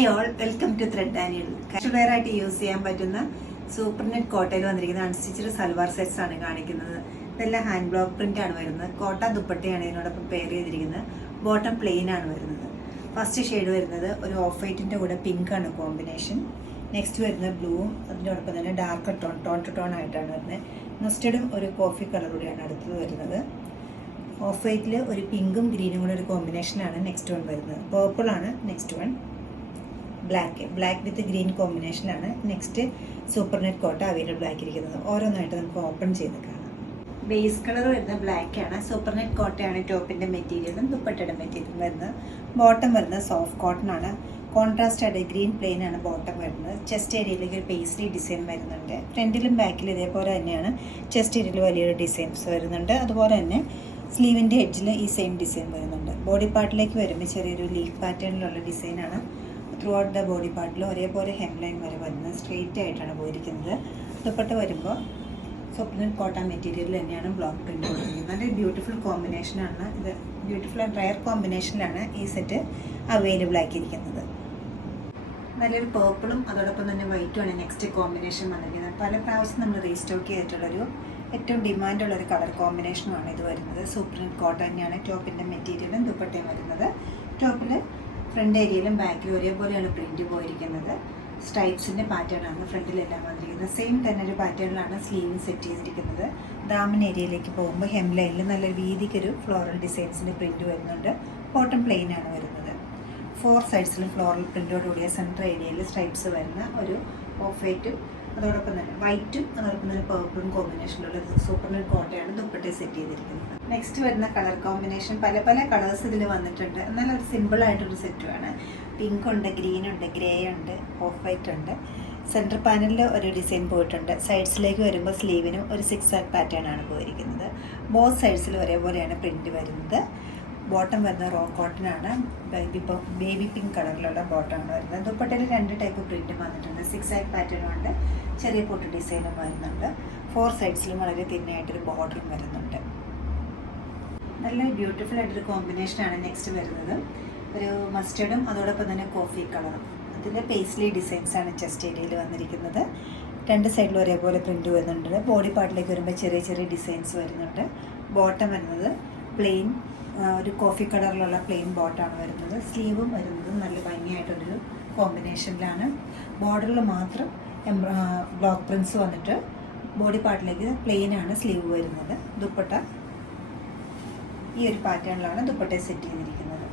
Hi all, welcome to thread Daniel. Casual ആയിട്ട് use ചെയ്യാൻ പറ്റുന്ന സൂപ്പർ നെറ്റ് കോട്ടയിൽ വന്നിരിക്കുന്ന അൺസ്റ്റിച്ചഡ് സൽവാർ സെറ്റ്സ് ആണ് കാണിക്കുന്നത്. ഇതെല്ലാം ഹാൻഡ് ബ്ലോക്ക് പ്രിന്റ് ആണ് വരുന്നത്. കോട്ട ദുപ്പട്ടയാണ് ഇതിനോടൊപ്പം പെയർ ചെയ്തിരിക്കുന്നത്. ബോട്ടം പ്ലെയിൻ ആണ് വരുന്നത്. ഫസ്റ്റ് ഷെയ്ഡ് വരുന്നത് ഒരു ഓഫ് വൈറ്റിൻ്റെ കൂടെ പിങ്ക് ആണ് കോമ്പിനേഷൻ. നെക്സ്റ്റ് വരുന്നത് ബ്ലൂവും അതിനോടൊപ്പം തന്നെ ഡാർക്ക് ടോൺ ടു ടോൺ ആയിട്ടാണ് വരുന്നത്. മസ്റ്റർഡും ഒരു കോഫി കളർ കൂടിയാണ് അടുത്തത് വരുന്നത്. ഓഫ് വൈറ്റിൽ ഒരു പിങ്കും ഗ്രീനും കൂടെ ഒരു കോമ്പിനേഷനാണ് നെക്സ്റ്റ് വൺ വരുന്നത്. പേർപ്പിൾ ആണ് next one. Black with green കോമ്പിനേഷനാണ് നെക്സ്റ്റ് സൂപ്പർ നെറ്റ് കോട്ട അവൈലബിൾ ആക്കിയിരിക്കുന്നത്. ഓരോന്നായിട്ട് നമുക്ക് ഓപ്പൺ ചെയ്ത് കാണാം. ബേസ് കളർ വരുന്നത് ബ്ലാക്ക് ആണ്. സൂപ്പർ നെറ്റ് കോട്ടയാണ് ടോപ്പിൻ്റെ മെറ്റീരിയലും ദുപ്പട്ടയുടെ മെറ്റീരിയലും വരുന്നത്. ബോട്ടം വരുന്നത് സോഫ്റ്റ് കോട്ടൺ ആണ്. കോൺട്രാസ്റ്റ് ആയിട്ട് ഗ്രീൻ പ്ലെയിൻ ആണ് ബോട്ടം വരുന്നത്. ചെസ്റ്റ് ഏരിയയിലേക്ക് ഒരു പേസ്ലി ഡിസൈൻ വരുന്നുണ്ട്. ഫ്രണ്ടിലും ബാക്കിലും ഇതേപോലെ തന്നെയാണ് ചെസ്റ്റ് ഏരിയയിൽ വലിയൊരു ഡിസൈൻസ് വരുന്നുണ്ട്. അതുപോലെ തന്നെ സ്ലീവിൻ്റെ എഡ്ജിൽ ഈ സെയിം ഡിസൈൻ വരുന്നുണ്ട്. ബോഡി പാർട്ടിലേക്ക് വരുമ്പോൾ ചെറിയൊരു ലീഫ് പാറ്റേണിലുള്ള ഡിസൈനാണ്. ത്രൂ ഔട്ട് ദ ബോഡി പാർട്ടിൽ ഒരേപോലെ ഹെം ലൈൻ വരെ വരുന്നത്. സ്ട്രെയിറ്റ് ആയിട്ടാണ് പോയിരിക്കുന്നത്. ദുപ്പട്ട വരുമ്പോൾ സൂപ്പർ നെറ്റ് കോട്ടൺ മെറ്റീരിയൽ തന്നെയാണ് ബ്ലോക്ക് പ്രിന്റ് കൊടുത്തിരിക്കുന്നത്. നല്ലൊരു ബ്യൂട്ടിഫുൾ കോമ്പിനേഷനാണ് ഇത്. ബ്യൂട്ടിഫുൾ ആൻഡ് റയർ കോമ്പിനേഷനിലാണ് ഈ സെറ്റ് അവൈലബിൾ ആക്കിയിരിക്കുന്നത്. നല്ലൊരു പേർപ്പിളും അതോടൊപ്പം തന്നെ വൈറ്റുമാണ് നെക്സ്റ്റ് കോമ്പിനേഷൻ വന്നിരിക്കുന്നത്. പല പ്രാവശ്യം നമ്മൾ റീസ്റ്റോക്ക് ചെയ്തിട്ടുള്ളൊരു ഏറ്റവും ഡിമാൻഡുള്ളൊരു കളർ കോമ്പിനേഷനുമാണ് ഇത് വരുന്നത്. സൂപ്പർ നെറ്റ് കോട്ടൺ തന്നെയാണ് ടോപ്പിൻ്റെ മെറ്റീരിയലും ദുപ്പട്ടയും വരുന്നത്. ടോപ്പിൽ ഫ്രണ്ട് ഏരിയയിലും ബാക്കിലും ഒരേപോലെയാണ് പ്രിൻറ്റ് പോയിരിക്കുന്നത്. സ്ട്രൈപ്സിൻ്റെ പാറ്റേണാണ് ഫ്രണ്ടിലെല്ലാം വന്നിരിക്കുന്നത്. സെയിം തന്നെ ഒരു പാറ്റേണിലാണ് സ്ലീവ് സെറ്റ് ചെയ്തിരിക്കുന്നത്. ദാമൻ ഏരിയയിലേക്ക് പോകുമ്പോൾ ഹെം ലൈനിൽ നല്ല വീതിക്കൊരു ഫ്ലോറൽ ഡിസൈൻസിൻ്റെ പ്രിൻറ്റ് വരുന്നുണ്ട്. ബോട്ടം പ്ലെയിൻ ആണ് വരുന്നത്. 4 സൈഡ്സിലും ഫ്ലോറൽ പ്രിൻറ്റോടുകൂടിയ സെൻറ്റർ ഏരിയയിൽ സ്ട്രൈപ്സ് വരുന്ന ഒരു ഓഫ് വൈറ്റും അതോടൊപ്പം തന്നെ വൈറ്റും അതോടൊപ്പം തന്നെ പേർപ്പിളും കോമ്പിനേഷനിലുള്ള സൂപ്പർ നെറ്റ് കോട്ടയാണ് ദുപ്പട്ടയെ സെറ്റ് ചെയ്തിരിക്കുന്നത്. നെക്സ്റ്റ് വരുന്ന കളർ കോമ്പിനേഷൻ പല കളേഴ്സ് ഇതിൽ വന്നിട്ടുണ്ട്. എന്നാൽ ഒരു സിമ്പിളായിട്ടൊരു സെറ്റുമാണ്. പിങ്ക് ഉണ്ട്, ഗ്രീൻ ഉണ്ട്, ഗ്രേ ഉണ്ട്, ഓഫ് വൈറ്റ് ഉണ്ട്. സെൻറ്റർ പാനലിൽ ഒരു ഡിസൈൻ പോയിട്ടുണ്ട്. സൈഡ്സിലേക്ക് വരുമ്പോൾ സ്ലീവിനും ഒരു 6 ആർക്ക് പാറ്റേൺ ആണ് പോയിരിക്കുന്നത്. ബോത്ത് സൈഡ്സിലും ഒരേപോലെയാണ് പ്രിൻറ്റ് വരുന്നത്. ബോട്ടം വരുന്നത് റോ കോട്ടൺ ആണ്. ബേബി പിങ്ക് കളറിലുള്ള ബോട്ടമാണ് വരുന്നത്. ദുപ്പട്ടയിൽ 2 ടൈപ്പ് പ്രിൻറ്റും വന്നിട്ടുണ്ട്. 6 ആർക്ക് പാറ്റേണും ഉണ്ട്, ചെറിയ പൊട്ട് ഡിസൈനും വരുന്നുണ്ട്. 4 സൈഡ്സിലും വളരെ തിന്നായിട്ടൊരു ബോർഡറും വരുന്നുണ്ട്. നല്ല ബ്യൂട്ടിഫുൾ ആയിട്ടൊരു കോമ്പിനേഷനാണ് നെക്സ്റ്റ് വരുന്നത്. ഒരു മസ്റ്റർഡും അതോടൊപ്പം തന്നെ കോഫി കളറും. അതിൻ്റെ പേസ്ലി ഡിസൈൻസ് ആണ് ചെസ്റ്റ് ഏരിയയിൽ വന്നിരിക്കുന്നത്. 2 സൈഡിലും ഒരേപോലെ പ്രിൻറ്റ് വരുന്നുണ്ട്. ബോഡി പാർട്ടിലേക്ക് വരുമ്പോൾ ചെറിയ ഡിസൈൻസ് വരുന്നുണ്ട്. ബോട്ടം വരുന്നത് പ്ലെയിൻ ഒരു കോഫി കളറിലുള്ള പ്ലെയിൻ ബോട്ടമാണ് വരുന്നത്. സ്ലീവും വരുന്നത് നല്ല ഭംഗിയായിട്ടൊരു കോമ്പിനേഷനിലാണ്. ബോർഡറിൽ മാത്രം ബ്ലോക്ക് പ്രിൻസ് വന്നിട്ട് ബോഡി പാർട്ടിലേക്ക് പ്ലെയിൻ ആണ് സ്ലീവ് വരുന്നത്. ദുപ്പട്ട ഈ ഒരു പാറ്റേണിലാണ് ദുപ്പട്ടയെ സെറ്റ് ചെയ്തിരിക്കുന്നത്.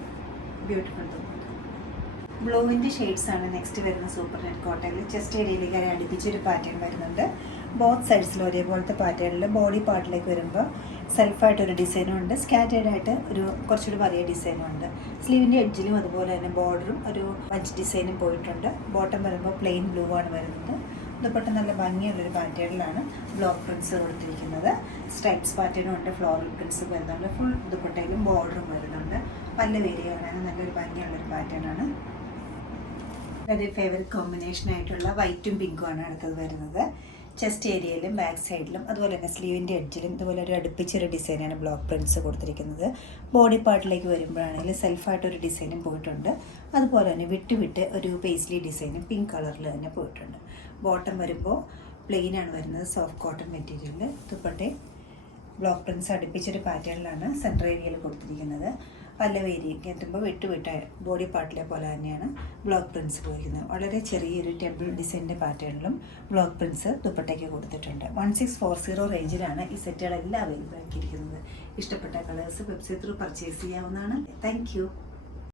ബ്യൂട്ടിഫുൾ ദുപ്പട്ട. ബ്ലൂവിൻ്റെ ഷെയ്ഡ്സ് ആണ് നെക്സ്റ്റ് വരുന്ന സൂപ്പർ നെറ്റ് കോട്ടയിൽ. ചെസ്റ്റ് ഏരിയയിലേക്ക് അടുപ്പിച്ചൊരു പാറ്റേൺ വരുന്നുണ്ട്. ബോത്ത് സൈഡ്സിൽ ഒരേപോലത്തെ പാറ്റേണിൽ ബോഡി പാർട്ടിലേക്ക് വരുമ്പോൾ സെൽഫായിട്ടൊരു ഡിസൈനും ഉണ്ട്. സ്കാറ്റേഡ് ആയിട്ട് ഒരു കുറച്ചുകൂടി വലിയ ഡിസൈനും ഉണ്ട്. സ്ലീവിൻ്റെ എഡ്ജിലും അതുപോലെ തന്നെ ബോർഡറും ഒരു പഞ്ച് ഡിസൈനും പോയിട്ടുണ്ട്. ബോട്ടം വരുമ്പോൾ പ്ലെയിൻ ബ്ലൂ ആണ് വരുന്നത്. ദുപ്പട്ട നല്ല ഭംഗിയുള്ളൊരു പാറ്റേണിലാണ് ബ്ലോക്ക് പ്രിൻസ് കൊടുത്തിരിക്കുന്നത്. സ്ട്രൈപ്സ് പാറ്റേണും ഉണ്ട്, ഫ്ലോറൽ പ്രിൻസ് വരുന്നുണ്ട്. ഫുൾ ദുപ്പട്ടയിലും ബോർഡറും വരുന്നുണ്ട്. പല വേരിയാണ് നല്ലൊരു ഭംഗിയുള്ളൊരു പാറ്റേണാണ്. ഒരു ഫേവറേറ്റ് കോമ്പിനേഷൻ ആയിട്ടുള്ള വൈറ്റും പിങ്കും ആണ് അടുത്തത് വരുന്നത്. ചെസ്റ്റ് ഏരിയയിലും ബാക്ക് സൈഡിലും അതുപോലെ തന്നെ സ്ലീവിൻ്റെ എഡ്ജിലും ഇതുപോലെ ഒരു അടുപ്പിച്ചൊരു ഡിസൈനാണ് ബ്ലോക്ക് പ്രിൻറ്റ്സ് കൊടുത്തിരിക്കുന്നത്. ബോഡി പാർട്ടിലേക്ക് വരുമ്പോഴാണെങ്കിൽ സെൽഫായിട്ടൊരു ഡിസൈനും പോയിട്ടുണ്ട്. അതുപോലെ തന്നെ വിട്ട് ഒരു പേസ്ലി ഡിസൈനും പിങ്ക് കളറിൽ തന്നെ പോയിട്ടുണ്ട്. ബോട്ടം വരുമ്പോൾ പ്ലെയിൻ ആണ് വരുന്നത്. സോഫ്റ്റ് കോട്ടൺ മെറ്റീരിയലിൽ ദുപ്പട്ടയും ബ്ലോക്ക് പ്രിൻറ്റ്സ് അടുപ്പിച്ചൊരു പാറ്റേണിലാണ് സെൻറ്റർ ഏരിയയിൽ കൊടുത്തിരിക്കുന്നത്. പല ഏരിയയ്ക്ക് എത്തുമ്പോൾ വിട്ട് ബോഡി പാർട്ടിലെ പോലെ തന്നെയാണ് ബ്ലോക്ക് പ്രിൻറ്റ്സ് പോയിരിക്കുന്നത്. വളരെ ചെറിയൊരു ടെമ്പിൾ ഡിസൈനിൻ്റെ പാറ്റേണിലും ബ്ലോക്ക് പ്രിൻറ്റ്സ് ദുപ്പട്ടയ്ക്ക് കൊടുത്തിട്ടുണ്ട്. 1640 റേഞ്ചിലാണ് ഈ സെറ്റുകളെല്ലാം അവൈലബിൾ ആക്കിയിരിക്കുന്നത്. ഇഷ്ടപ്പെട്ട കളേഴ്സ് വെബ്സൈറ്റ് ത്രൂ പർച്ചേസ് ചെയ്യാവുന്നതാണ്. Thank you.